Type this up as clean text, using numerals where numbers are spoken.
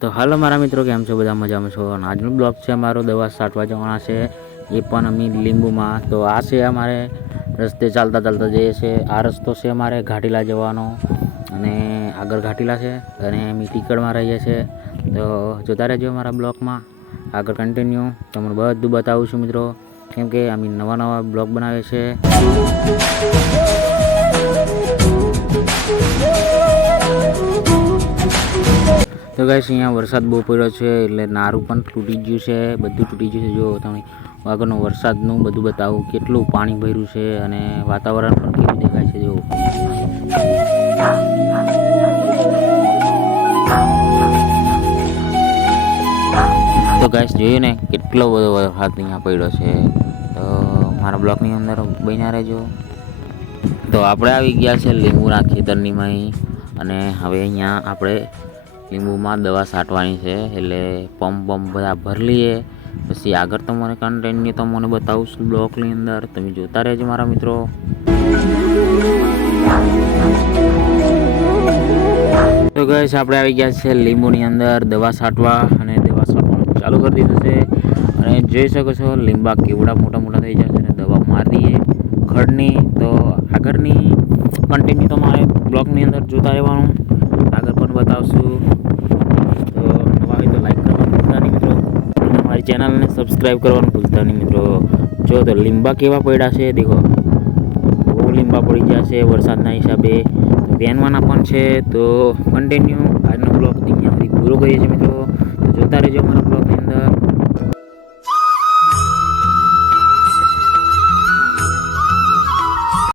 તો હાલો મારા મિત્રો, કેમ છો? બધા મજામાં છો? અને આજનો બ્લોગ છે અમારો દવા છાંટવા જવાના છે, એ પણ અમે લીંબુમાં. તો આ છે અમારે રસ્તે ચાલતા ચાલતા જઈએ છીએ. આ રસ્તો છે અમારે ઘાટીલા જવાનો, અને આગળ ઘાટીલા છે અને અમે ટીકડમાં રહીએ છીએ. તો જોતા રહેજો અમારા બ્લોગમાં, આગળ કન્ટિન્યુ તમને બધું બતાવું છું મિત્રો, કેમ કે અમે નવા નવા બ્લોગ બનાવીએ છીએ. તો ગાઈસ, અહીંયા વરસાદ બહુ પડ્યો છે એટલે નારું પણ તૂટી ગયું છે, બધું તૂટી ગયું છે. જો તમે આગળનો વરસાદનું બધું બતાવું, કેટલું પાણી ભર્યું છે અને વાતાવરણ પણ કેવું દેખાય છે. જો તો ગાઈસ, જોયું ને કેટલો બધો વરસાદ અહીંયા પડ્યો છે. તો મારા બ્લોગની અંદર બન્યા રહેજો. તો આપણે આવી ગયા છે લીંબુના ખેતરની માં, અને હવે અહીંયા આપણે લીંબુમાં દવા છાંટવાની છે. એટલે પંપ બધા ભરી લઈએ, પછી આગળ તમને કન્ટેન્ટની તમને બતાવું છું બ્લોગની અંદર. તમે જોતા રહેજો મારા મિત્રો. તો ગાઈસ, આપણે આવી ગયા છે લીંબુની અંદર દવા છાંટવા, અને દવા છાંટવાનું ચાલુ કરી દીધું છે. અને જોઈ શકો છો લીંબા કેવડા મોટા મોટા થઈ જશે, અને દવા મારી દઈએ ખડની. તો આગળની કન્ટિન્યુ તમારે બ્લોગની અંદર જોતા રહેવાનું, આગળ પણ બતાવશું. તો નવા હોય તો લાઈક કરવાનું ભૂલતા નહીં મિત્રો, અને મારી ચેનલને સબસ્ક્રાઈબ કરવાનું ભૂલતા નહીં મિત્રો. જો તો લીંબા કેવા પડ્યા છે, દેખો બહુ લીંબા પડી ગયા છે વરસાદના હિસાબે. વેનવાના પણ છે. તો કન્ટિન્યુ આજનો બ્લોગ અહીંયા સુધી પૂરો કરીએ છીએ મિત્રો. તો જોતા રહેજો અમારા બ્લોગની અંદર.